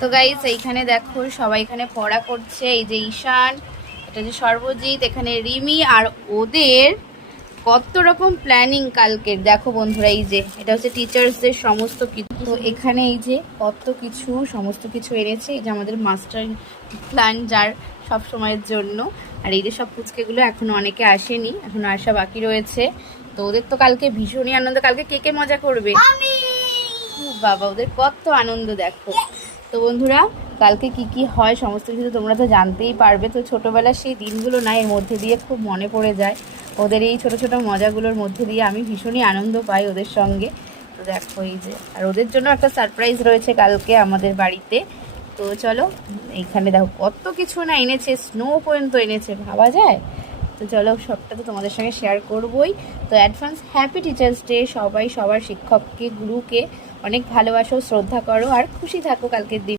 তো গাইস এইখানে দেখো সবাই এখানে পড়া করছে। এই যে ঈশান, এটা যে সর্বজিৎ, এখানে রিমি, আর ওদের কত রকম প্ল্যানিং কালকের। দেখো বন্ধুরা, এই যে এটা হচ্ছে টিচার্সদের সমস্ত কিছু। তো এখানে এই যে কত কিছু সমস্ত কিছু এনেছে, এই যে আমাদের মাস্টার প্ল্যান যার সব সময়ের জন্য। আর এই যে সব পুচকেগুলো এখনো অনেকে আসেনি, এখনো আসা বাকি রয়েছে। তো ওদের তো কালকে ভীষণই আনন্দ, কালকে কে কে মজা করবে বাবা, ওদের কত আনন্দ দেখো। তো বন্ধুরা, কালকে কি কি হয় সমস্ত কিছু তোমরা তো জানতেই পারবে। তো ছোটোবেলার সেই দিনগুলো না এর মধ্যে দিয়ে খুব মনে পড়ে যায়। ওদের এই ছোট ছোট মজাগুলোর মধ্যে দিয়ে আমি ভীষণই আনন্দ পাই ওদের সঙ্গে। তো দেখো এই যে, আর ওদের জন্য একটা সারপ্রাইজ রয়েছে কালকে আমাদের বাড়িতে। তো চলো, এইখানে দেখো কত কিছু না এনেছে, স্নো পর্যন্ত এনেছে, ভাবা যায়। তো চলো, সবটা তো তোমাদের সঙ্গে শেয়ার করবোই। তো অ্যাডভান্স হ্যাপি টিচার্স ডে। সবাই সবার শিক্ষককে, গুরুকে অনেক ভালোবাসো, শ্রদ্ধা করো আর খুশি থাকো কালকের দিন।